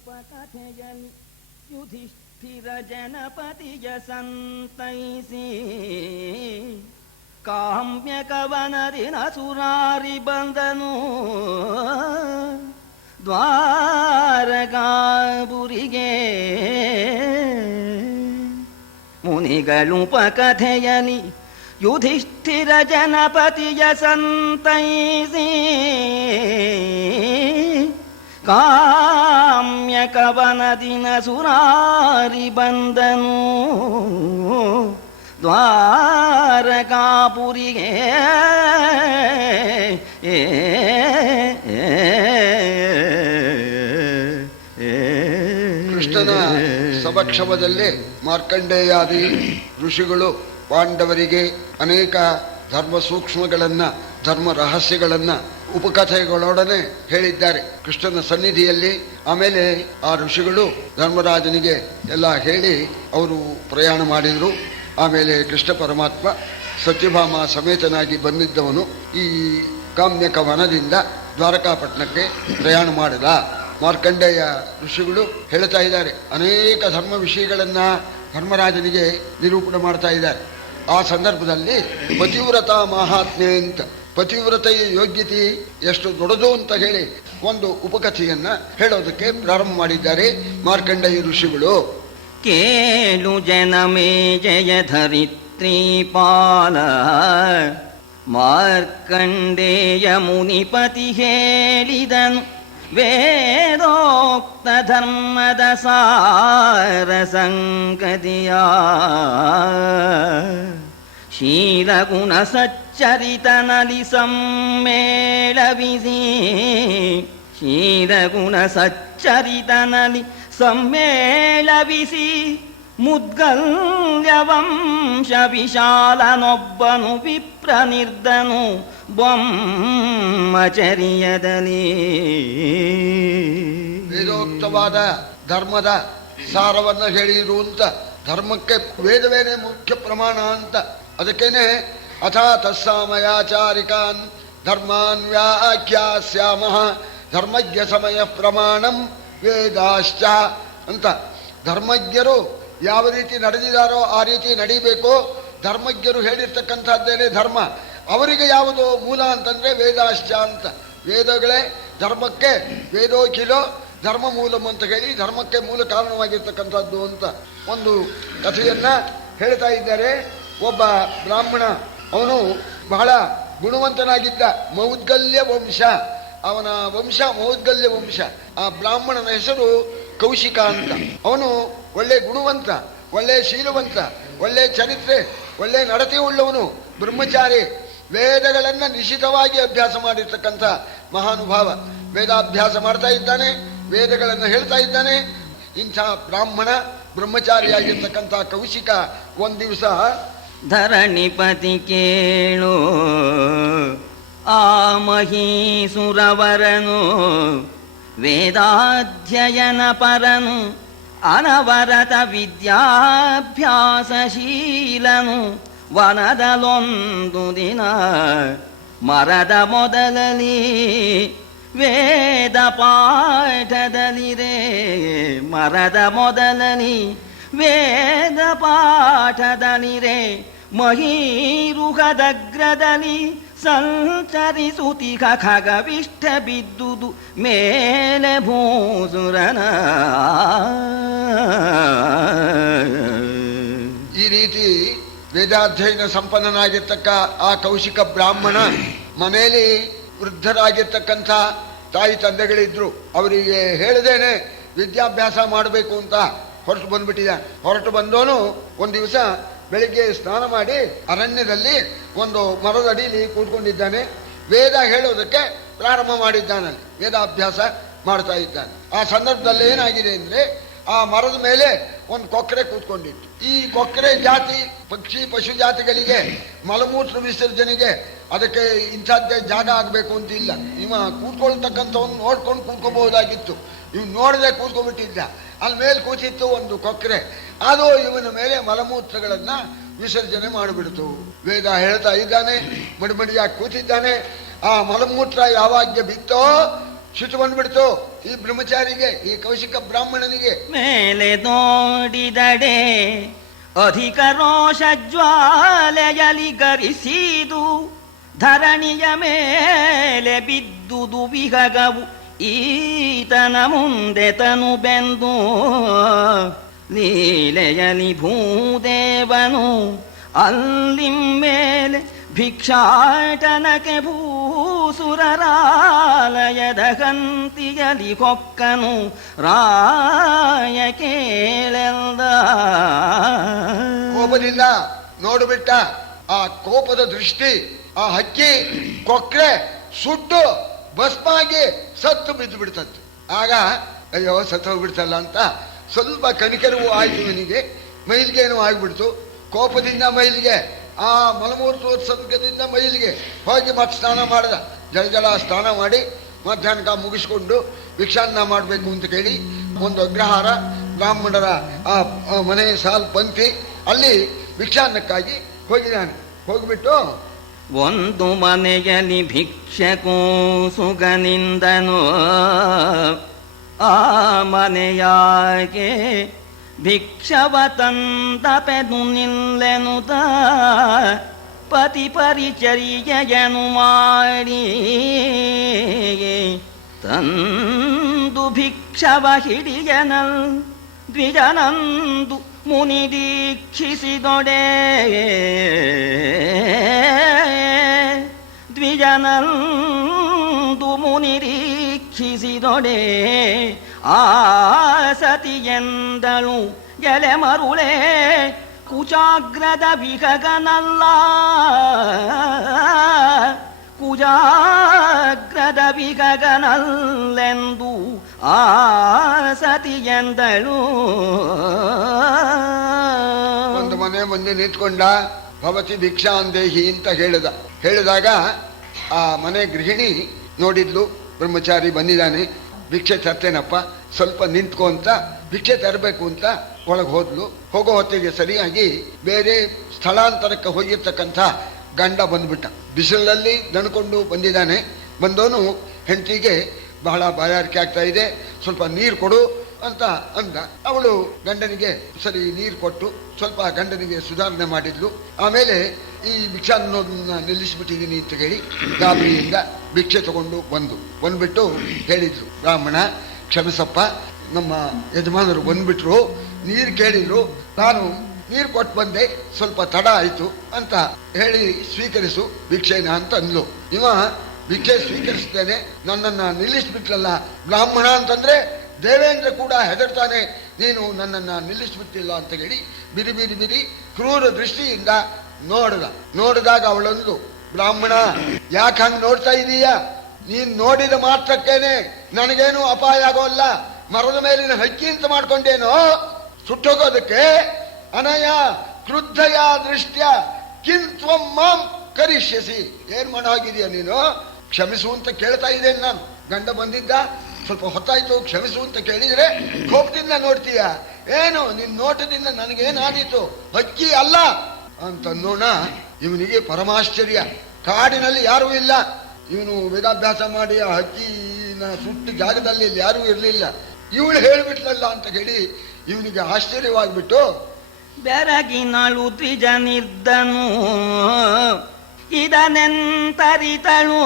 ಉಪಕಥೆಯಲಿ ಯುಧಿಷ್ಠಿರ ಜನಪತಿಯ ಸಂತೈಸಿ ಕಾಮ್ಯ ಕವನರಿನ ಸುರಾರಿ ಬಂದನು ದ್ವಾರಕಾಪುರಿಗೆ. ಮುನಿಗಳುಪಕಥೆಯಲಿ ಯುಧಿಷ್ಠಿರ ಜನಪತಿಯ ಸಂತೈಸಿ ಕಾಮ್ಯ ಕವನದಿನ ಸುರಾರಿ ಬಂದನು ದ್ವಾರಕಾಪುರಿಗೆ. ಕೃಷ್ಣನ ಸಮಕ್ಷಮದಲ್ಲಿ ಮಾರ್ಕಂಡೇಯಾದಿ ಋಷಿಗಳು ಪಾಂಡವರಿಗೆ ಅನೇಕ ಧರ್ಮ ಸೂಕ್ಷ್ಮಗಳನ್ನ, ಧರ್ಮ ರಹಸ್ಯಗಳನ್ನ ಉಪಕಥೆಗಳೊಡನೆ ಹೇಳಿದ್ದಾರೆ ಕೃಷ್ಣನ ಸನ್ನಿಧಿಯಲ್ಲಿ. ಆಮೇಲೆ ಆ ಋಷಿಗಳು ಧರ್ಮರಾಜನಿಗೆ ಎಲ್ಲ ಹೇಳಿ ಅವರು ಪ್ರಯಾಣ ಮಾಡಿದರು. ಆಮೇಲೆ ಕೃಷ್ಣ ಪರಮಾತ್ಮ ಸತ್ಯಭಾಮ ಸಮೇತನಾಗಿ ಬಂದಿದ್ದವನು ಈ ಕಾಮ್ಯಕ ವನದಿಂದ ದ್ವಾರಕಾಪಟ್ಟಣಕ್ಕೆ ಪ್ರಯಾಣ ಮಾಡಿದ. ಮಾರ್ಕಂಡೇಯ ಋಷಿಗಳು ಹೇಳ್ತಾ ಇದ್ದಾರೆ, ಅನೇಕ ಧರ್ಮ ವಿಷಯಗಳನ್ನ ಧರ್ಮರಾಜನಿಗೆ ನಿರೂಪಣೆ ಮಾಡ್ತಾ ಇದ್ದಾರೆ. ಆ ಸಂದರ್ಭದಲ್ಲಿ ಪತಿವ್ರತ ಮಹಾತ್ಮೆ ಅಂತ, ಪತಿವ್ರತೆಯ ಯೋಗ್ಯತೆ ಎಷ್ಟು ದೊಡ್ಡದು ಅಂತ ಹೇಳಿ ಒಂದು ಉಪಕಥೆಯನ್ನ ಹೇಳೋದಕ್ಕೆ ಪ್ರಾರಂಭ ಮಾಡಿದ್ದಾರೆ ಮಾರ್ಕಂಡೇಯ ಋಷಿಗಳು. ಕೇಳು ಜನಮೇ ಜಯ ಧರಿತ್ರಿ ಪಾಲ ಮಾರ್ಕಂಡೇಯ ಮುನಿಪತಿ ಹೇಳಿದನು ವೇದೋಕ್ತ ಧರ್ಮದ ಸಾರ ಸಂಗತಿಯ. ಶೀಲಗುಣ ಸಚ್ಚರಿತನಲಿ ಸಮ್ಮೇಳವಿಸಿ, ಶೀಲಗುಣ ಸಚ್ಚರಿತನಲಿ ಸಮ್ಮೇಳವಿಸಿ ಮುದ್ಗಲ್ಯ ವಂಶ ವಿಶಾಲನೊಬ್ಬನು ವಿಪ್ರನಿರ್ಧನು ಬ್ರಹ್ಮಚರ್ಯದಲ್ಲಿ. ವೇದೋಕ್ತವಾದ ಧರ್ಮದ ಸಾರವನ್ನು ಹೇಳಿರುವಂತ, ಧರ್ಮಕ್ಕೆ ವೇದವೇನೆ ಮುಖ್ಯ ಪ್ರಮಾಣ ಅಂತ. ಅದಕ್ಕೇನೆ ಅಥ ತಸ್ಸಾಮಯಾಚಾರಿಕಾನ್ ಧರ್ಮಾನ್ ವ್ಯಾಖ್ಯಾಸ್ಯಾಮಃ ಧರ್ಮಜ್ಞ ಸಮಯ ಪ್ರಮಾಣಂ ವೇದಾಶ್ಚ ಅಂತ. ಧರ್ಮಜ್ಞರು ಯಾವ ರೀತಿ ನಡೆದಿದ್ದಾರೋ ಆ ರೀತಿ ನಡೀಬೇಕು. ಧರ್ಮಜ್ಞರು ಹೇಳಿರ್ತಕ್ಕಂಥದ್ದೇನೆ ಧರ್ಮ. ಅವರಿಗೆ ಯಾವುದು ಮೂಲ ಅಂತಂದ್ರೆ ವೇದಾಶ್ಚ ಅಂತ. ವೇದಗಳೇ ಧರ್ಮಕ್ಕೆ, ವೇದೋಖಿಲೋ ಧರ್ಮ ಮೂಲಂ ಅಂತ ಹೇಳಿ ಧರ್ಮಕ್ಕೆ ಮೂಲ ಕಾರಣವಾಗಿರ್ತಕ್ಕಂಥದ್ದು ಅಂತ ಒಂದು ಕಥೆಯನ್ನ ಹೇಳ್ತಾ ಇದ್ದಾರೆ. ಒಬ್ಬ ಬ್ರಾಹ್ಮಣ, ಅವನು ಬಹಳ ಗುಣವಂತನಾಗಿದ್ದ, ಮೌದ್ಗಲ್ಯ ವಂಶ, ಅವನ ವಂಶ ಮೌದ್ಗಲ್ಯ ವಂಶ. ಆ ಬ್ರಾಹ್ಮಣನ ಹೆಸರು ಕೌಶಿಕ ಅಂತ. ಅವನು ಒಳ್ಳೆ ಗುಣವಂತ, ಒಳ್ಳೆ ಶೀಲವಂತ, ಒಳ್ಳೆ ಚರಿತ್ರೆ, ಒಳ್ಳೆ ನಡತೆ ಉಳ್ಳವನು, ಬ್ರಹ್ಮಚಾರಿ, ವೇದಗಳನ್ನ ನಿಶ್ಚಿತವಾಗಿ ಅಭ್ಯಾಸ ಮಾಡಿರ್ತಕ್ಕಂಥ ಮಹಾನುಭಾವ. ವೇದಾಭ್ಯಾಸ ಮಾಡ್ತಾ ಇದ್ದಾನೆ, ವೇದಗಳನ್ನು ಹೇಳ್ತಾ ಇದ್ದಾನೆ. ಇಂಥ ಬ್ರಾಹ್ಮಣ ಬ್ರಹ್ಮಚಾರಿಯಾಗಿರ್ತಕ್ಕಂಥ ಕೌಶಿಕ ಒಂದ್ ದಿವಸ ಧರಣಿಪತಿ ಕೇಳು ಆ ಮಹೀಸುರವರನು ವೇದಾಧ್ಯಯನ ಪರನು ಅನವರತ ವಿದ್ಯಾಭ್ಯಾಸಶೀಲನು. ವನದಲೊಂದು ದಿನ ಮರದ ಮೊದಲಲಿ ವೇದ ಪಾಠದಲಿರೆ, ಮರದ ಮೊದಲಲಿ ವೇದ ಪಾಠದಲಿರೆ ಮಹೀರುಹದಗ್ರದಲ್ಲಿ ಸಂಚರಿಸುತಿಕ ಖಗವಿಷ್ಠ ಬಿದ್ದುದು ಮೇಲೆ ಭೂಸುರನ. ಈ ರೀತಿ ವೇದಾಧ್ಯಯನ ಸಂಪನ್ನನಾಗಿರ್ತಕ್ಕ ಆ ಕೌಶಿಕ ಬ್ರಾಹ್ಮಣ ಮನೆಯಲ್ಲಿ ವೃದ್ಧರಾಗಿರ್ತಕ್ಕಂಥ ತಾಯಿ ತಂದೆಗಳಿದ್ರು. ಅವರಿಗೆ ಹೇಳದೇನೆ ವಿದ್ಯಾಭ್ಯಾಸ ಮಾಡಬೇಕು ಅಂತ ಹೊರಟು ಬಂದ್ಬಿಟ್ಟಿದ್ದ. ಹೊರಟು ಬಂದವನು ಒಂದು ದಿವಸ ಬೆಳಿಗ್ಗೆ ಸ್ನಾನ ಮಾಡಿ ಅರಣ್ಯದಲ್ಲಿ ಒಂದು ಮರದ ಅಡಿಯಲ್ಲಿ ಕೂತ್ಕೊಂಡಿದ್ದಾನೆ. ವೇದ ಹೇಳೋದಕ್ಕೆ ಪ್ರಾರಂಭ ಮಾಡಿದ್ದಾನಲ್ಲಿ, ವೇದಾಭ್ಯಾಸ ಮಾಡ್ತಾ ಇದ್ದಾನೆ. ಆ ಸಂದರ್ಭದಲ್ಲಿ ಏನಾಗಿದೆ ಅಂದ್ರೆ, ಆ ಮರದ ಮೇಲೆ ಒಂದು ಕೊಕ್ಕರೆ ಕೂತ್ಕೊಂಡಿತ್ತು. ಈ ಕೊಕ್ಕರೆ ಜಾತಿ ಪಕ್ಷಿ ಪಶು ಜಾತಿಗಳಿಗೆ ಮಲಮೂತ್ರ ವಿಸರ್ಜನೆಗೆ ಅದಕ್ಕೆ ಇಂಥದ್ದೇ ಜಾಗ ಆಗಬೇಕು ಅಂತ ಇಲ್ಲ. ಇವ ಕೂತ್ಕೊಳ್ತಕ್ಕಂಥವ್ನು ನೋಡ್ಕೊಂಡು ಕೂತ್ಕೋಬಹುದಾಗಿತ್ತು. ಇವ್ ನೋಡದೆ ಕೂತ್ಕೊಂಡ್ಬಿಟ್ಟಿದ್ದ. ಅಲ್ಲಿ ಮೇಲೆ ಕೂತಿತ್ತು ಒಂದು ಕೊಕ್ಕರೆ. ಅದು ಇವನ ಮೇಲೆ ಮಲಮೂತ್ರಗಳನ್ನ ವಿಸರ್ಜನೆ ಮಾಡಿಬಿಡ್ತು. ವೇದ ಹೇಳ್ತಾ ಇದ್ದಾನೆ, ಮಡಿಮಡಿಯಾಗಿ ಕೂತಿದ್ದಾನೆ. ಆ ಮಲಮೂತ್ರ ಯಾವಾಗ ಬಿತ್ತೋ ಸಿಟ್ಟು ಬಂದ್ಬಿಡ್ತು. ಈ ಬ್ರಹ್ಮಚಾರಿಗೆ, ಈ ಕೌಶಿಕ ಬ್ರಾಹ್ಮಣನಿಗೆ. ಮೇಲೆ ನೋಡಿದಡೆ ಅಧಿಕ ರೋಷ ಜ್ವಾಲೆಯಲಿ ಗರಿಸಿದು, ಧರಣಿಯ ಮೇಲೆ ಬಿದ್ದುದು ವಿಹಗವು ಈತನ ಮುಂದೆ ತನು ಬೆಂದು. ಲೀಲೆಯಲಿ ಭೂದೇವನು ಅಲ್ಲಿ ಮೇಲೆ ಭಿಕ್ಷಾಟನಕ್ಕೆ ಭೂಸುರರಾಲಯದ ಕಂತಿಯಲಿ ಕೊಕ್ಕನು ರಾಯ ಕೇಳೆಂದ. ಕೋಪದಿಂದ ನೋಡುಬಿಟ್ಟ. ಆ ಕೋಪದ ದೃಷ್ಟಿ ಆ ಹಕ್ಕಿ ಕೊಕ್ರೆ ಸುಟ್ಟು ಭಸ್ಮಾಗಿ ಸತ್ತು ಬಿದ್ದು ಬಿಡ್ತಂತೆ. ಆಗ ಅಯ್ಯೋ ಸತ್ತು ಹೋಗ್ಬಿಡ್ತಲ್ಲ ಅಂತ ಸ್ವಲ್ಪ ಕನಿಕರವೂ ಆಯ್ತು ಇವನಿಗೆ. ಮೈಲಿಗೆನೂ ಆಗ್ಬಿಡ್ತು. ಕೋಪದಿಂದ ಮೈಲಿಗೆ, ಆ ಮಲಮೂತ್ರೋತ್ಸರ್ಗದಿಂದ ಮೈಲಿಗೆ ಹೋಗಿ ಮತ್ತೆ ಸ್ನಾನ ಮಾಡಿದ. ಜಲ ಸ್ನಾನ ಮಾಡಿ ಮಧ್ಯಾಹ್ನಕ ಮುಗಿಸ್ಕೊಂಡು ಭಿಕ್ಷಾನ್ನ ಮಾಡಬೇಕು ಅಂತ ಕೇಳಿ ಒಂದು ಅಗ್ರಹಾರ ಬ್ರಾಹ್ಮಣರ ಆ ಮನೆ ಸಾಲ್ ಪಂಕ್ತಿ ಅಲ್ಲಿ ಭಿಕ್ಷಾನ್ನಕ್ಕಾಗಿ ಹೋಗಿದ್ದಾನೆ. ಹೋಗ್ಬಿಟ್ಟು ಒಂದು ಮನೆಯಲ್ಲಿ ಭಿಕ್ಷಕೂ ಸುಗನಿಂದನು, ಆ ಮನೆಯಾಗೆ ಭಿಕ್ಷವ ತಂದಪೆದು ನಿಲ್ಲೆನುತ ಪತಿ ಪರಿಚರ್ಯೆಯನು ಮಾಡಿ ತಂದು ಭಿಕ್ಷವ ಹಿಡಿಯನಲ್ ದ್ವಿಜನಂದು ಮುನಿ ದೀಕ್ಷಿಸಿದೊಡೆ. ದ್ವಿಜನಂದು ಮುನಿ ದೀಕ್ಷಿಸಿದೊಡೆ ಆ ಸತಿಯೆಂದಳು ಎಲೆ ಮರುಳೆ ಕುಜಾಗ್ರದ ವಿಹಗನಲ್ಲ, ಕುಜಾಗ್ರದ ವಿಹಗನಲ್ಲೆಂದು ಆ ಸತಿಯೆಂದಳು. ಒಂದು ಮನೆ ಮುಂದೆ ನಿಂತ್ಕೊಂಡ. ಭವತಿ ಭಿಕ್ಷಾಂದೇಹಿ ಅಂತ ಹೇಳಿದಾಗ ಆ ಮನೆ ಗೃಹಿಣಿ ನೋಡಿದ್ಲು, ಬ್ರಹ್ಮಚಾರಿ ಬಂದಿದ್ದಾನೆ, ಭಿಕ್ಷೆ ತರ್ತೇನಪ್ಪ, ಸ್ವಲ್ಪ ನಿಂತ್ಕೊ ಅಂತ ಭಿಕ್ಷೆ ತರಬೇಕು ಅಂತ ಒಳಗೆ ಹೋದ್ಲು. ಹೋಗೋ ಹೊತ್ತಿಗೆ ಸರಿಯಾಗಿ ಬೇರೆ ಸ್ಥಳಾಂತರಕ್ಕೆ ಹೋಗಿರ್ತಕ್ಕಂಥ ಗಂಡ ಬಂದ್ಬಿಟ್ಟ. ಬಿಸಿಲಲ್ಲಿ ದಣ್ಕೊಂಡು ಬಂದಿದ್ದಾನೆ. ಬಂದವನು ಹೆಂಡತಿಗೆ ಬಹಳ ಬಾಯಾರಿಕೆ ಆಗ್ತಾ ಇದೆ, ಸ್ವಲ್ಪ ನೀರು ಕೊಡು ಅಂತ ಅಂದ. ಅವಳು ಗಂಡನಿಗೆ ಸರಿ ನೀರು ಕೊಟ್ಟು ಸ್ವಲ್ಪ ಗಂಡನಿಗೆ ಸುಧಾರಣೆ ಮಾಡಿದ್ಲು. ಆಮೇಲೆ ಈ ಭಿಕ್ಷಾ ಅನ್ನೋದನ್ನ ನಿಲ್ಲಿಸ್ಬಿಟ್ಟಿದ್ದೀನಿ ಅಂತ ಹೇಳಿ ಗಾಬರಿಯಿಂದ ಭಿಕ್ಷೆ ತಗೊಂಡು ಬಂದ್ಬಿಟ್ಟು ಹೇಳಿದ್ರು, ಬ್ರಾಹ್ಮಣ ಕ್ಷಮಿಸಪ್ಪ, ನಮ್ಮ ಯಜಮಾನರು ಬಂದ್ಬಿಟ್ರು, ನೀರು ಕೇಳಿದ್ರು, ನಾನು ನೀರು ಕೊಟ್ಟು ಬಂದೆ, ಸ್ವಲ್ಪ ತಡ ಆಯ್ತು ಅಂತ ಹೇಳಿ ಸ್ವೀಕರಿಸು ಭಿಕ್ಷೆನ ಅಂತ ಅಂದ್ಲು. ಇವ ಭಿಕ್ಷೆ ಸ್ವೀಕರಿಸ್ತೇನೆ, ನನ್ನನ್ನ ನಿಲ್ಲಿಸ್ಬಿಟ್ಲಲ್ಲ ಬ್ರಾಹ್ಮಣ ಅಂತಂದ್ರೆ ದೇವೇಂದ್ರ ಕೂಡ ಹೆದರ್ತಾನೆ, ನೀನು ನನ್ನನ್ನ ನಿಲ್ಲಿಸ್ಬಿಟ್ಟಿಲ್ಲ ಅಂತ ಹೇಳಿ ಬಿರಿ ಬಿರಿ ಬಿರಿ ಕ್ರೂರ ದೃಷ್ಟಿಯಿಂದ ನೋಡಿದಾಗ ಅವಳೊಂದು, ಬ್ರಾಹ್ಮಣ ಯಾಕೆ ಹಂಗ್ ನೋಡ್ತಾ ಇದೀಯ? ನೀನ್ ನೋಡಿದ ಮಾತ್ರಕ್ಕೇನೆ ನನಗೇನು ಅಪಾಯ ಆಗೋಲ್ಲ, ಮರದ ಮೇಲಿನ ಹಕ್ಕಿ ಅಂತ ಮಾಡ್ಕೊಂಡೇನೋ ಸುಟ್ಟೋಗೋದಕ್ಕೆ. ಅನಯ ಕ್ರುದ್ಧಯ ದೃಷ್ಟ್ಯ ಕಿಂತ್ವಂ ಮಾಂ ಕರಿಷ್ಯಸಿ. ಏನ್ ಮಾಡೋಗಿದೀಯ ನೀನು? ಕ್ಷಮಿಸು ಅಂತ ಕೇಳ್ತಾ ಇದ್ದೇನೆ ನಾನು. ಗಂಡ ಬಂದಿದ್ದ, ಸ್ವಲ್ಪ ಹೊತ್ತಾಯ್ತು, ಕ್ಷಮಿಸು ಅಂತ ಕೇಳಿದ್ರೆ ಕೋಪದಿಂದ ನೋಡ್ತೀಯ. ಏನು ನಿನ್ ನೋಟದಿಂದ ನನಗೇನಾದೀತು? ಹಕ್ಕಿ ಅಲ್ಲ ಅಂತನ್ನೋಣ. ಇವನಿಗೆ ಪರಮಾಶ್ಚರ್ಯ. ಕಾಡಿನಲ್ಲಿ ಯಾರೂ ಇಲ್ಲ, ಇವನು ವೇದಾಭ್ಯಾಸ ಮಾಡಿ ಆ ಹಕ್ಕಿನ ಸುಟ್ಟ ಜಾಗದಲ್ಲಿ ಯಾರೂ ಇರಲಿಲ್ಲ, ಇವಳು ಹೇಳಿಬಿಟ್ಲಲ್ಲ ಅಂತ ಹೇಳಿ ಇವನಿಗೆ ಆಶ್ಚರ್ಯವಾಗಿಬಿಟ್ಟು, ಬೆರಗಿನಳು ದ್ವಿಜನಿರ್ದನು ಇದನೆಂತರಿತಳು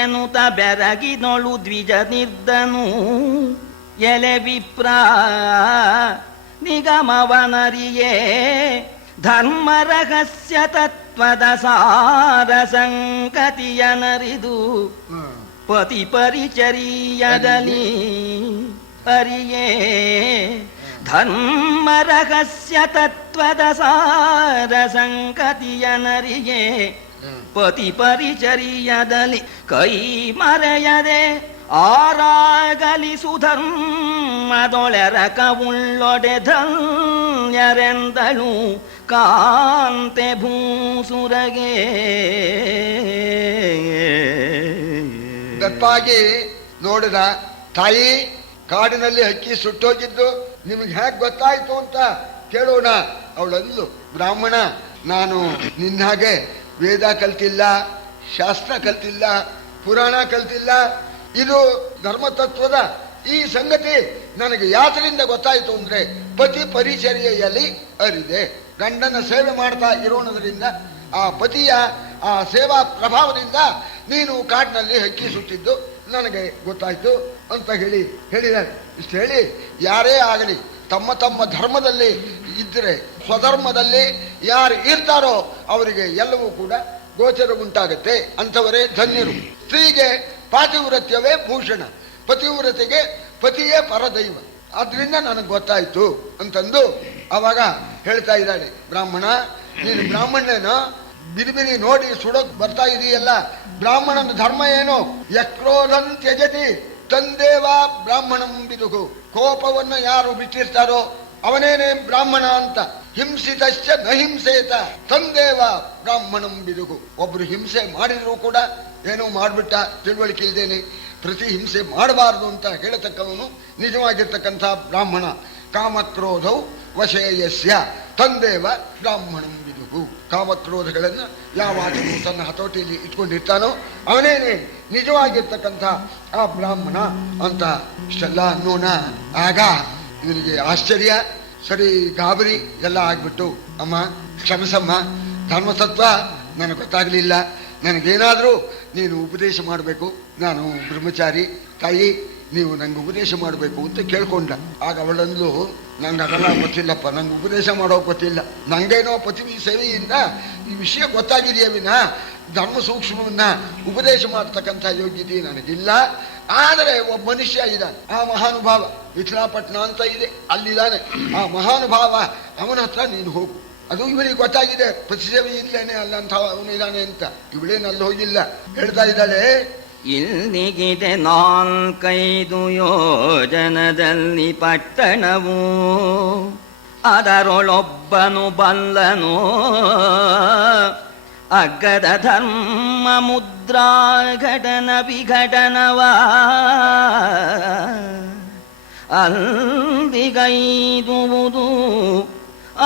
ಎನ್ನುತ್ತ ಬೆರಗಿನೊಳು ದ್ವಿಜನಿರ್ದನು. ಎಲೆ ವಿಪ್ರ ನಿಗಮವನರಿಯೇ ಧರ್ಮ ರಹಸ್ಯ ತತ್ವದ ಸಾರ ಸಂಗತಿಯನರಿದು ಪತಿ ಪರಿಚರ್ಯದಲ್ಲಿ ಅರಿಯೇ. ಧರ್ಮ ರಹಸ್ಯ ತತ್ವದ ಸಾರ ಸಂಗತಿಯನರಿಯೇ ಪತಿ ಪರಿಚರ್ಯದಲ್ಲಿ ಕೈ ಮರೆಯದೆ ಆರಾಗಲಿ ಸುಧರ್ಮದೊಳೆರಕ ಉಳ್ಳೊಡೆ ಧನ್ಯರೆಂದಳು ಕಾಂತೆ ಭೂಸುರಗೆ. ದಪ್ಪಾಗಿ ನೋಡಿದ. ತಾಯಿ, ಕಾಡಿನಲ್ಲಿ ಹಕ್ಕಿ ಸುಟ್ಟೋಗಿದ್ದು ನಿಮಗೆ ಹೇಗೆ ಗೊತ್ತಾಯ್ತು ಅಂತ ಕೇಳೋಣ. ಅವಳಂದು, ಬ್ರಾಹ್ಮಣ ನಾನು ನಿನ್ನ ಹಾಗೆ ವೇದ ಕಲ್ತಿಲ್ಲ, ಶಾಸ್ತ್ರ ಕಲ್ತಿಲ್ಲ, ಪುರಾಣ ಕಲ್ತಿಲ್ಲ, ಇದು ಧರ್ಮತತ್ವದ ಈ ಸಂಗತಿ ನನಗೆ ಯಾತರಿಂದ ಗೊತ್ತಾಯಿತು ಅಂದ್ರೆ ಪತಿ ಪರಿಚರ್ಯೆಯಲ್ಲಿ ಅರಿದೆ. ಗಂಡನ ಸೇವೆ ಮಾಡ್ತಾ ಇರೋಣದ್ರಿಂದ ಆ ಪತಿಯ ಆ ಸೇವಾ ಪ್ರಭಾವದಿಂದ ನೀನು ಕಾಡಿನಲ್ಲಿ ಹಕ್ಕಿಸುತ್ತಿದ್ದು ನನಗೆ ಗೊತ್ತಾಯ್ತು ಅಂತ ಹೇಳಿದ್ದಾರೆ. ಇಷ್ಟು ಹೇಳಿ, ಯಾರೇ ಆಗಲಿ ತಮ್ಮ ತಮ್ಮ ಧರ್ಮದಲ್ಲಿ ಇದ್ದರೆ, ಸ್ವಧರ್ಮದಲ್ಲಿ ಯಾರು ಇರ್ತಾರೋ ಅವರಿಗೆ ಎಲ್ಲವೂ ಕೂಡ ಗೋಚರ ಉಂಟಾಗತ್ತೆ. ಅಂಥವರೇ ಧನ್ಯರು. ಸ್ತ್ರೀಗೆ ಪಾತಿವ್ರತ್ಯವೇ ಭೂಷಣ, ಪತಿವ್ರತೆಗೆ ಪತಿಯೇ ಪರದೈವ. ಆದ್ರಿಂದ ನನಗೆ ಗೊತ್ತಾಯ್ತು ಅಂತಂದು ಅವಾಗ ಹೇಳ್ತಾ ಇದ್ದಾಳೆ, ಬ್ರಾಹ್ಮಣ ನೀನು ಬ್ರಾಹ್ಮಣನೇನೋ ಬಿರಿಬಿರಿ ನೋಡಿ ಸುಡೋಕ್ ಬರ್ತಾ ಇದೆಯಲ್ಲ, ಬ್ರಾಹ್ಮಣನ ಧರ್ಮ ಏನು? ಯಕ್ರೋಧನ್ ತ್ಯಜತಿ ತಂದೇವ ಬ್ರಾಹ್ಮಣಂ ಬಿದುಗು. ಕೋಪವನ್ನು ಯಾರು ಬಿಟ್ಟಿರ್ತಾರೋ ಅವನೇನೇ ಬ್ರಾಹ್ಮಣ ಅಂತ. ಹಿಂಸಿತಶ್ಚ ನ ಹಿಂಸೇತ ತಂದೇವ ಬ್ರಾಹ್ಮಣಂ ಬಿದುಗು. ಒಬ್ರು ಹಿಂಸೆ ಮಾಡಿದ್ರು ಕೂಡ ಏನೋ ಮಾಡ್ಬಿಟ್ಟ, ತಿಳುವಳಿಕೆ ಇಲ್ದೇನೆ ಪ್ರತಿ ಹಿಂಸೆ ಮಾಡಬಾರದು ಅಂತ ಹೇಳತಕ್ಕವನು ನಿಜವಾಗಿರ್ತಕ್ಕಂಥ ಬ್ರಾಹ್ಮಣ. ಕಾಮಕ್ರೋಧೌ ವಶೇಯಸ್ಯ ತಂದೇವ ಬ್ರಾಹ್ಮಣಂ ಬಿದುಗು. ಕಾಮಕ್ರೋಧಗಳನ್ನ ಯಾವಾಗಲೂ ತನ್ನ ಹತೋಟಿಯಲ್ಲಿ ಇಟ್ಕೊಂಡಿರ್ತಾನೋ ಅವನೇನೆ ನಿಜವಾಗಿರ್ತಕ್ಕಂಥ ಆ ಬ್ರಾಹ್ಮಣ ಅಂತ ಇಷ್ಟೆಲ್ಲ ಅನ್ನೋಣ. ಆಗ ಇವನಿಗೆ ಆಶ್ಚರ್ಯ, ಸರಿ ಗಾಬರಿ ಎಲ್ಲ ಆಗ್ಬಿಟ್ಟು, ಅಮ್ಮ ಕ್ಷಮಿಸಮ್ಮ, ಧರ್ಮತತ್ವ ನನಗೆ ಗೊತ್ತಾಗಲಿಲ್ಲ, ನನಗೇನಾದರೂ ನೀನು ಉಪದೇಶ ಮಾಡಬೇಕು, ನಾನು ಬ್ರಹ್ಮಚಾರಿ, ತಾಯಿ ನೀವು ನಂಗೆ ಉಪದೇಶ ಮಾಡಬೇಕು ಅಂತ ಕೇಳ್ಕೊಂಡ. ಆಗ ಅವಳಂದು ನಂಗೆ ಅದೆಲ್ಲ ಗೊತ್ತಿಲ್ಲಪ್ಪ, ನಂಗೆ ಉಪದೇಶ ಮಾಡೋಕೆ ಗೊತ್ತಿಲ್ಲ, ನಂಗೇನೋ ಪತಿ ಸೇವೆಯಿಂದ ಈ ವಿಷಯ ಗೊತ್ತಾಗಿದೆಯೇ ವಿನ ಧರ್ಮ ಸೂಕ್ಷ್ಮವನ್ನ ಉಪದೇಶ ಮಾಡ್ತಕ್ಕಂಥ ಯೋಗ್ಯತೆ ನನಗಿಲ್ಲ. ಆದರೆ ಒಬ್ಬ ಮನುಷ್ಯ ಇದ್ದಾನೆ, ಆ ಮಹಾನುಭಾವ ವಿಠಲಾಪಟ್ಟಣ ಅಂತ ಇದೆ, ಅಲ್ಲಿದ್ದಾನೆ ಆ ಮಹಾನುಭಾವ, ಅವನ ಹತ್ರ ನೀನು ಹೋಗು. ಅದು ಇವಳಿಗೆ ಗೊತ್ತಾಗಿದೆ ಪತಿ ಸೇವೆ ಇಲ್ಲೇನೆ ಅಲ್ಲ ಅಂತ ಅವನಿದ್ದಾನೆ ಅಂತ. ಇವಳೇನು ಅಲ್ಲಿ ಹೋಗಿಲ್ಲ. ಹೇಳ್ತಾ ಇದ್ದಾಳೆ, ಇಲ್ಲಿಗಿದೆ 4-5 ಯೋಜನದಲ್ಲಿ ಪಟ್ಟಣವು, ಅದರೊಳೊಬ್ಬನು ಬಲ್ಲನು ಅಗ್ಗದ ಧರ್ಮ ಮುದ್ರಾ ಘಟನ ವಿಘಟನವ. ಅಲ್ದಿಗೈದುವುದು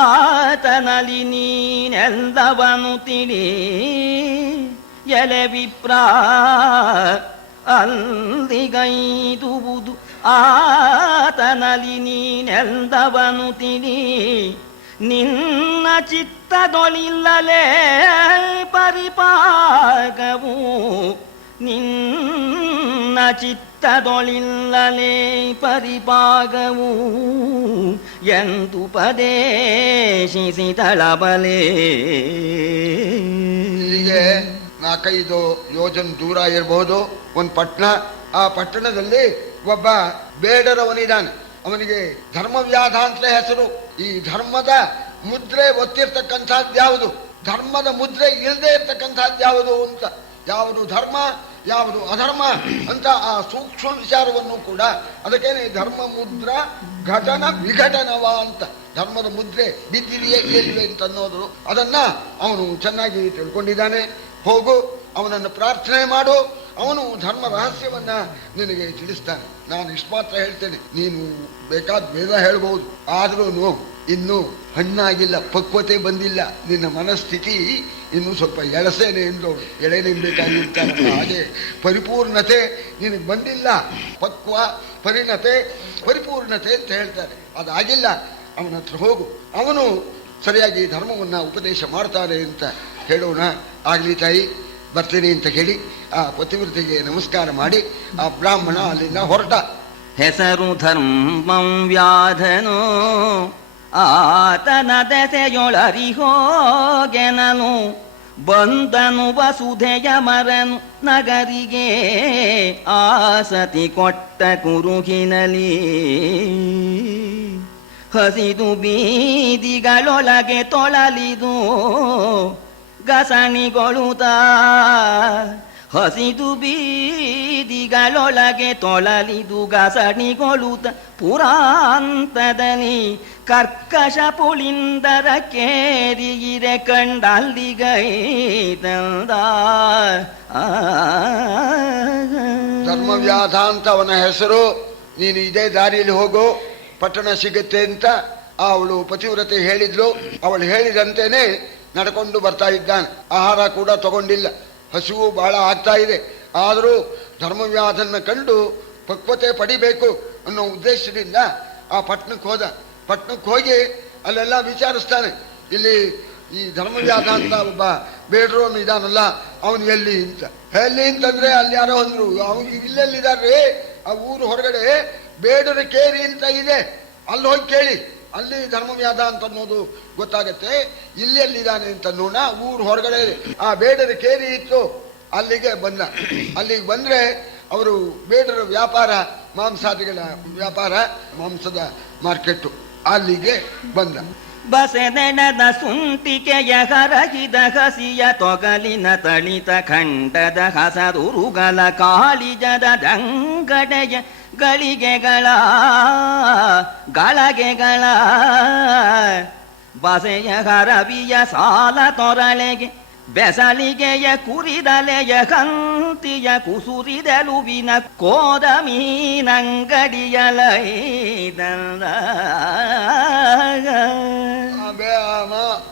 ಆತನಲ್ಲಿ ನೀನೆಲ್ಲವನು ತಿಳಿ ಎಲೆ ವಿಪ್ರ. ಅಲ್ದಿಗೈದುವುದು ಆತನಲ್ಲಿ ನೀನೆಲ್ಲವನು ತಿಳಿ ನಿನ್ನ ಚಿತ್ತದೊಳಿಲ್ಲಲೇ ಪರಿಪಾಗವು. ನಿನ್ನ ಚಿತ್ತದೊಳಿಲ್ಲಲೇ ಪರಿಪಾಗವು ಎಂದುಪದೇಶಿಸಿದಳಬಲೆ. ಇಲ್ಲಿಗೆ 4-5 ಯೋಜನ ದೂರ ಇರಬಹುದು ಒಂದು ಪಟ್ಟಣ. ಆ ಪಟ್ಟಣದಲ್ಲಿ ಒಬ್ಬ ಬೇಡರವನಿದ್ದಾನೆ. ಅವನಿಗೆ ಧರ್ಮವ್ಯಾಧ ಅಂತಲೇ ಹೆಸರು. ಈ ಧರ್ಮದ ಮುದ್ರೆ ಒತ್ತಿರ್ತಕ್ಕಂಥದ್ದು ಯಾವುದು, ಧರ್ಮದ ಮುದ್ರೆ ಇಲ್ಲದೆ ಇರ್ತಕ್ಕಂಥದ್ದು ಯಾವುದು ಅಂತ, ಯಾವುದು ಧರ್ಮ ಯಾವುದು ಅಧರ್ಮ ಅಂತ ಆ ಸೂಕ್ಷ್ಮ ವಿಚಾರವನ್ನು ಕೂಡ ಅದಕ್ಕೇನೆ ಧರ್ಮ ಮುದ್ರಾ ಘಟನ ವಿಘಟನವ ಅಂತ. ಧರ್ಮದ ಮುದ್ರೆ ಬಿದ್ದಿದೆಯೇ ಇಲ್ವೇ ಅಂತ ಅನ್ನೋದು ಅದನ್ನ ಅವನು ಚೆನ್ನಾಗಿ ತಿಳ್ಕೊಂಡಿದ್ದಾನೆ. ಹೋಗು, ಅವನನ್ನು ಪ್ರಾರ್ಥನೆ ಮಾಡು, ಅವನು ಧರ್ಮ ರಹಸ್ಯವನ್ನ ನಿನಗೆ ತಿಳಿಸ್ತಾನೆ. ನಾನು ಇಷ್ಟು ಮಾತ್ರ ಹೇಳ್ತೇನೆ, ನೀನು ಬೇಕಾದ ವೇದ ಹೇಳ್ಬಹುದು, ಆದ್ರೂ ಇನ್ನು ಹಣ್ಣಾಗಿಲ್ಲ, ಪಕ್ವತೆ ಬಂದಿಲ್ಲ, ನಿನ್ನ ಮನಸ್ಥಿತಿ ಇನ್ನು ಸ್ವಲ್ಪ ಎಳಸೇನೆ ಎಂದವಳು ಎಳೆ ನಿಲ್ಬೇಕಾಗಿರ್ತಾನೆ. ಹಾಗೆ ಪರಿಪೂರ್ಣತೆ ನಿನಗೆ ಬಂದಿಲ್ಲ, ಪಕ್ವ ಪರಿಣತೆ ಪರಿಪೂರ್ಣತೆ ಅಂತ ಹೇಳ್ತಾರೆ, ಅದಾಗಿಲ್ಲ. ಅವನ ಹತ್ರ ಹೋಗು, ಅವನು ಸರಿಯಾಗಿ ಧರ್ಮವನ್ನ ಉಪದೇಶ ಮಾಡ್ತಾನೆ ಅಂತ ಹೇಳೋಣ. ಆಗ್ಲಿ ತಾಯಿ, ಬರ್ತೀನಿ ಅಂತ ಹೇಳಿ ಆ ಪತಿವ್ರತೆಗೆ ನಮಸ್ಕಾರ ಮಾಡಿ ಆ ಬ್ರಾಹ್ಮಣ ಅಲ್ಲಿಂದ ಹೊರಟ. ಹೆಸರು ಧರ್ಮಂ ವ್ಯಾಧನು ಆತನ ದೆಸೆಯೊಳರಿಹೋಗೆನನು ಬಂದನು ವಸುಧೆಯ ಮರನು ನಗರಿಗೆ ಆಸತಿ ಕೊಟ್ಟ ಕುರುಹಿನಲಿ. ಹಸಿದು ಬೀದಿಗಳೊಳಗೆ ತೊಳಲಿದು ಗಸಣಿಗೊಳುತ್ತ, ಹಸಿದು ಬೀದಿಗಳೊಳಗೆ ತೊಳಲಿದು ಗಸಣಿಗೊಳುತ್ತ ಪುರಾಂತದಲ್ಲಿ ಕರ್ಕಶ ಪುಳಿಂದರ ಕೇರಿಯಿರೆ ಕಂಡಲ್ಲಿಗೈತಂದ. ಧರ್ಮವ್ಯಾಧ ಅಂತ ಅವನ ಹೆಸರು. ನೀನು ಇದೇ ದಾರಿಯಲ್ಲಿ ಹೋಗು, ಪಟ್ಟಣ ಸಿಗುತ್ತೆ ಅಂತ ಅವಳು ಪತಿವ್ರತೆ ಹೇಳಿದ್ಲು. ಅವಳು ಹೇಳಿದಂತೇನೆ ನಡ್ಕೊಂಡು ಬರ್ತಾ ಇದ್ದಾನೆ. ಆಹಾರ ಕೂಡ ತಗೊಂಡಿಲ್ಲ, ಹಸಿವು ಬಹಳ ಆಗ್ತಾ ಇದೆ. ಆದರೂ ಧರ್ಮವ್ಯಾಧನ ಕಂಡು ಪಕ್ವತೆ ಪಡಿಬೇಕು ಅನ್ನೋ ಉದ್ದೇಶದಿಂದ ಆ ಪಟ್ಟಣಕ್ಕೆ ಹೋದ. ಪಟ್ಟಣಕ್ಕೆ ಹೋಗಿ ಅಲ್ಲೆಲ್ಲ ವಿಚಾರಿಸ್ತಾನೆ. ಇಲ್ಲಿ ಈ ಧರ್ಮವ್ಯಾಧ ಅಂತ ಒಬ್ಬ ಬೇಡ್ರೋನು ಇದಾನಲ್ಲ, ಅವನು ಎಲ್ಲಿ ಅಂತಂದ್ರೆ ಅಲ್ಲಿ ಯಾರೋ ಅಂದ್ರು, ಅವ್ನು ಇಲ್ಲೆಲ್ಲಿದಾರ್ರಿ, ಆ ಊರು ಹೊರಗಡೆ ಬೇಡರ ಕೇರಿ ಅಂತ ಇದೆ, ಅಲ್ಲಿ ಹೋಗಿ ಕೇಳಿ, ಅಲ್ಲಿ ಧರ್ಮವ್ಯಾಧ ಅಂತ ಅನ್ನೋದು ಗೊತ್ತಾಗತ್ತೆ. ಇಲ್ಲಿ ಎಲ್ಲಿದ್ದಾನೆ ಅಂತ ನೋಡ, ಊರು ಹೊರಗಡೆ ಆ ಬೇಡರ ಕೇರಿ ಇತ್ತು, ಅಲ್ಲಿಗೆ ಬಂದ. ಅಲ್ಲಿಗೆ ಬಂದ್ರೆ ಅವರು ಬೇಡರ ವ್ಯಾಪಾರ, ಮಾಂಸಾದಿಗಳ ವ್ಯಾಪಾರ, ಮಾಂಸದ ಮಾರ್ಕೆಟ್ಟು, ಅಲ್ಲಿಗೆ ಬಂದ. ಬಸೆದೆಣದ ಸುಂಟಿಕೆಯ ಹರಗಿದ ಹಸಿಯ ತೊಗಲಿನ ತಳಿತ ಖಂಡದ ಹಸರುರುಗಳ ಕಾಳಿಜದ ದಂಗಡೆಯ ಗಳಿಗೆಗಳ ಗಳಗೆಗಳ ಬಸೆಯ ಹರವಿಯ ಸಾಲ ತೊರಳೆಗೆ ಬೆಸಲಿಗೆಯ ಕುರಿದಲೆಯ ಕಂತಿಯ ಕುಸುರಿದಲುವಿನ ಕೋದ ಮೀನಂಗಡಿಯಲೈದಂದ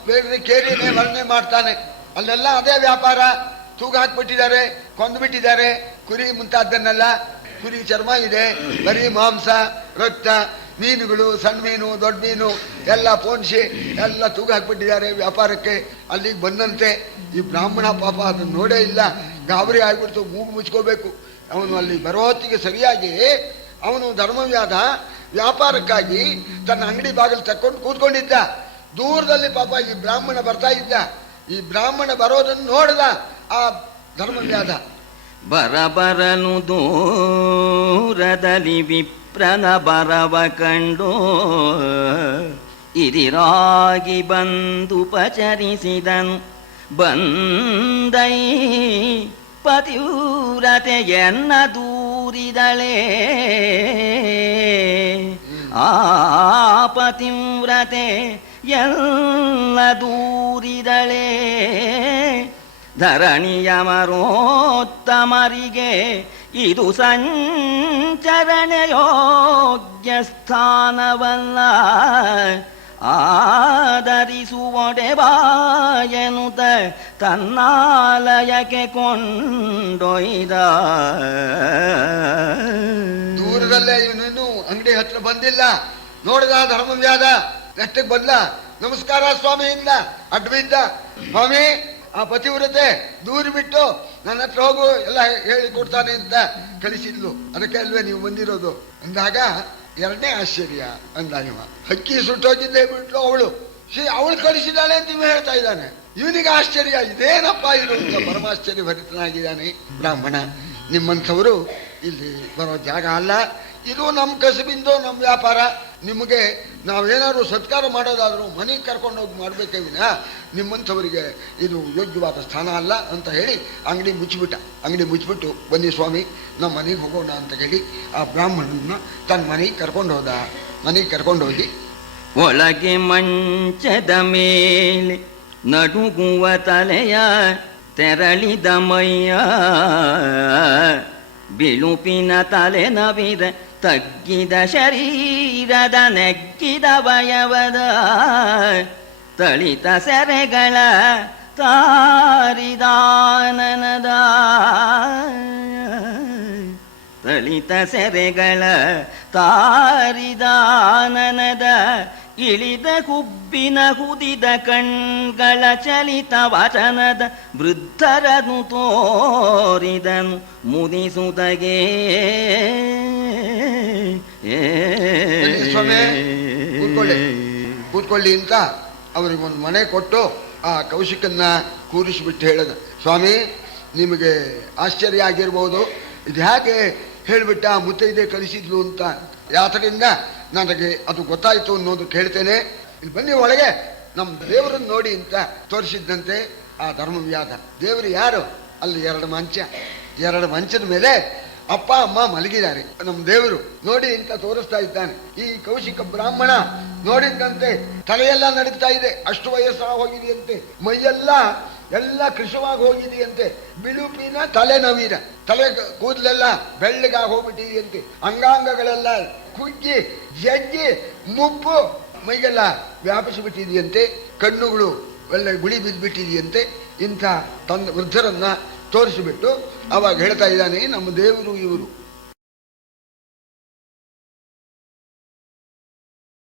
ಬೇಡ್ರಿ ಕೇರಿನೇ ವರ್ಣನೆ ಮಾಡ್ತಾನೆ. ಅಲ್ಲೆಲ್ಲ ಅದೇ ವ್ಯಾಪಾರ, ತೂಗ ಹಾಕ್ಬಿಟ್ಟಿದ್ದಾರೆ, ಕೊಂದ್ಬಿಟ್ಟಿದ್ದಾರೆ ಕುರಿ ಮುಂತಾದ್ದನ್ನೆಲ್ಲ. ಕುರಿ ಚರ್ಮ ಇದೆ, ಬರೀ ಮಾಂಸ, ರಕ್ತ, ಮೀನುಗಳು, ಸಣ್ಣ ಮೀನು, ದೊಡ್ಡ ಮೀನು ಎಲ್ಲ ಪೋಣಿಸಿ ಎಲ್ಲ ತೂಗ ಹಾಕ್ಬಿಟ್ಟಿದ್ದಾರೆ ವ್ಯಾಪಾರಕ್ಕೆ. ಅಲ್ಲಿಗೆ ಬಂದಂತೆ ಈ ಬ್ರಾಹ್ಮಣ ಪಾಪ ಅದನ್ನು ನೋಡೇ ಇಲ್ಲ, ಗಾಬರಿ ಆಗ್ಬಿಡ್ತು, ಮೂಗು ಮುಚ್ಕೋಬೇಕು. ಅವನು ಅಲ್ಲಿ ಬರೋ ಹೊತ್ತಿಗೆ ಸರಿಯಾಗಿ ಅವನು ಧರ್ಮವ್ಯಾಧ ವ್ಯಾಪಾರಕ್ಕಾಗಿ ತನ್ನ ಅಂಗಡಿ ಬಾಗಿಲು ತಕ್ಕೊಂಡು ಕೂತ್ಕೊಂಡಿದ್ದ. ದೂರದಲ್ಲಿ ಪಾಪ ಈ ಬ್ರಾಹ್ಮಣ ಬರ್ತಾ ಇದ್ದ. ಈ ಬ್ರಾಹ್ಮಣ ಬರೋದನ್ನು ನೋಡಿದ ಆ ಧರ್ಮವ್ಯಾಧ. ಬರಬರನು ದೂರದಲ್ಲಿ ವಿಪ್ರನ ಬರವ ಕಂಡು ಇದಿರಾಗಿ ಬಂದು ಪಚರಿಸಿದನು. ಬಂದೈ ಪತಿವ್ರತೆಯನ್ನ ದೂರಿದಳೇ, ಆ ಪತಿವ್ರತೆ ಎಲ್ಲ ದೂರಿದಳೇ. ಧರಣಿಯ ಮರೋತ್ತಮರಿಗೆ ಇದು ಸಂಚರಣೆ ಯೋಗ್ಯ ಸ್ಥಾನವಲ್ಲ, ಆದರಿಸುವೊಡೆ ಬಾಯನುತ ತನ್ನಾಲಯಕ್ಕೆ ಕೊಂಡೊಯ್ದ. ದೂರದಲ್ಲೇ ಇವನನ್ನು ಅಂಗಡಿ ಹತ್ರ ಬಂದಿಲ್ಲ, ನೋಡಿದ ಧರ್ಮವ್ಯಾಧ ನೆಟ್ಟಗೆ ಬಂದ. ನಮಸ್ಕಾರ ಸ್ವಾಮಿಯಿಂದ ಅಡ್ಬಿದ್ದ. ಸ್ವಾಮಿ, ಆ ಪತಿವ್ರತೆ ದೂರ ಬಿಟ್ಟು ನನ್ನ ಹತ್ರ ಹೋಗು, ಎಲ್ಲ ಹೇಳಿ ಕೊಡ್ತಾನೆ ಅಂತ ಕಳಿಸಿದ್ಲು, ಅದಕ್ಕೆ ಅಲ್ವೇ ನೀವು ಬಂದಿರೋದು ಅಂದಾಗ ಎರಡನೇ ಆಶ್ಚರ್ಯ ಅಂದ ಇವ. ಹಕ್ಕಿ ಸುಟ್ಟೋಗಿದ್ದೆ ಬಿಟ್ಲು ಅವಳು, ಅವಳು ಕಳಿಸಿದಾಳೆ ಅಂತ ಇವ ಹೇಳ್ತಾ ಇದ್ದಾನೆ. ಇವನಿಗೆ ಆಶ್ಚರ್ಯ, ಇದೇನಪ್ಪ ಇದು ಅಂತ ಪರಮಾಶ್ಚರ್ಯ ಭರಿತನಾಗಿದ್ದಾನೆ ಬ್ರಾಹ್ಮಣ. ನಿಮ್ಮಂಥವರು ಇಲ್ಲಿ ಬರೋ ಜಾಗ ಅಲ್ಲ, ಇದು ನಮ್ಮ ಕಸಬಿಂದು, ನಮ್ಮ ವ್ಯಾಪಾರ. ನಿಮಗೆ ನಾವೇನಾದ್ರು ಸತ್ಕಾರ ಮಾಡೋದಾದ್ರೂ ಮನೆಗೆ ಕರ್ಕೊಂಡೋಗಿ ಮಾಡ್ಬೇಕೇ ವಿನ ನಿಮ್ಮಂಥವರಿಗೆ ಇದು ಯೋಗ್ಯವಾದ ಸ್ಥಾನ ಅಲ್ಲ ಅಂತ ಹೇಳಿ ಅಂಗಡಿ ಮುಚ್ಚಿಬಿಟ್ಟ. ಅಂಗಡಿ ಮುಚ್ಚಿಬಿಟ್ಟು ಬನ್ನಿ ಸ್ವಾಮಿ ನಮ್ಮ ಮನೆಗೆ ಹೋಗೋಣ ಅಂತ ಹೇಳಿ ಆ ಬ್ರಾಹ್ಮಣನ ತನ್ನ ಮನೆಗೆ ಕರ್ಕೊಂಡು ಹೋದ. ಮನೆಗೆ ಕರ್ಕೊಂಡು ಹೋಗಿ ಒಳಗೆ ಮಂಚದ ಮೇಲೆ ನಡುಗುವ ತಲೆಯ ತೆರಳಿದ ಮೈಯ ಬಿಳುಪಿನ ತಲೆ ನವಿದ ತಗ್ಗಿದ ಶರೀರದ ನೆಗ್ಗಿದ ಭಯವದ ತಳಿತ ಸೆರೆಗಳ ತಾರಿದಾನನದ ತಳಿತ ಸೆರೆಗಳ ತಾರಿದಾನನದ ಇಳಿದ ಹುಬ್ಬಿನ ಹುದಿದ ಕಣ್ಗಳ ಚಲಿತ ವಚನದ ವೃದ್ಧರನು ತೋರಿದನು ಮುನಿಸುದಗೆ. ಕೂತ್ಕೊಳ್ಳಿ ಅಂತ ಅವರಿಗೊಂದು ಮನೆ ಕೊಟ್ಟು ಆ ಕೌಶಿಕನ್ನ ಕೂರಿಸಿಬಿಟ್ಟು ಹೇಳದ. ಸ್ವಾಮಿ, ನಿಮಗೆ ಆಶ್ಚರ್ಯ ಆಗಿರ್ಬೋದು, ಇದು ಹೇಗೆ ಹೇಳಿಬಿಟ್ಟ ಮುತ್ತೈದೆ ಕಳಿಸಿದ್ಲು ಅಂತ. ಯಾತರಿಂದ ನನಗೆ ಅದು ಗೊತ್ತಾಯಿತು ಅನ್ನೋದು ಕೇಳ್ತೇನೆ. ಇಲ್ಲಿ ಬನ್ನಿ ಒಳಗೆ, ನಮ್ಮ ದೇವರನ್ನು ನೋಡಿ ಅಂತ ತೋರಿಸಿದ್ದಂತೆ ಆ ಧರ್ಮವ್ಯಾಧ. ದೇವರು ಯಾರು? ಅಲ್ಲಿ ಎರಡು ಮಂಚದ ಮೇಲೆ ಅಪ್ಪ ಅಮ್ಮ ಮಲಗಿದ್ದಾರೆ. ನಮ್ಮ ದೇವರು ನೋಡಿ ಅಂತ ತೋರಿಸ್ತಾ ಇದ್ದಾನೆ. ಈ ಕೌಶಿಕ ಬ್ರಾಹ್ಮಣ ನೋಡಿದಂತೆ ತಲೆಯೆಲ್ಲ ನಡೀತಾ ಇದೆ, ಅಷ್ಟು ವಯಸ್ಸು ಹೋಗಿದೆಯಂತೆ, ಮೈಯೆಲ್ಲ ಎಲ್ಲ ಕೃಶವಾಗಿ ಹೋಗಿದೆಯಂತೆ, ಬಿಳುಪಿನ ತಲೆನವೀರ, ತಲೆ ಕೂದಲೆಲ್ಲ ಬೆಳ್ಳಗಾಗಿ ಹೋಗ್ಬಿಟ್ಟಿದೆಯಂತೆ, ಅಂಗಾಂಗಗಳೆಲ್ಲ ಕುಗ್ಗಿ ಜಗ್ಗಿ ಮುಪ್ಪು ಮೈಗೆಲ್ಲ ವ್ಯಾಪಿಸಿಬಿಟ್ಟಿದೆಯಂತೆ, ಕಣ್ಣುಗಳು ಒಳ್ಳೆ ಗುಳಿ ಬಿದ್ದುಬಿಟ್ಟಿದೆಯಂತೆ. ಇಂಥ ವೃದ್ಧರನ್ನ ತೋರಿಸಿಬಿಟ್ಟು ಅವಾಗ ಹೇಳ್ತಾ ಇದ್ದಾನೆ, ನಮ್ಮ ದೇವರು ಇವರು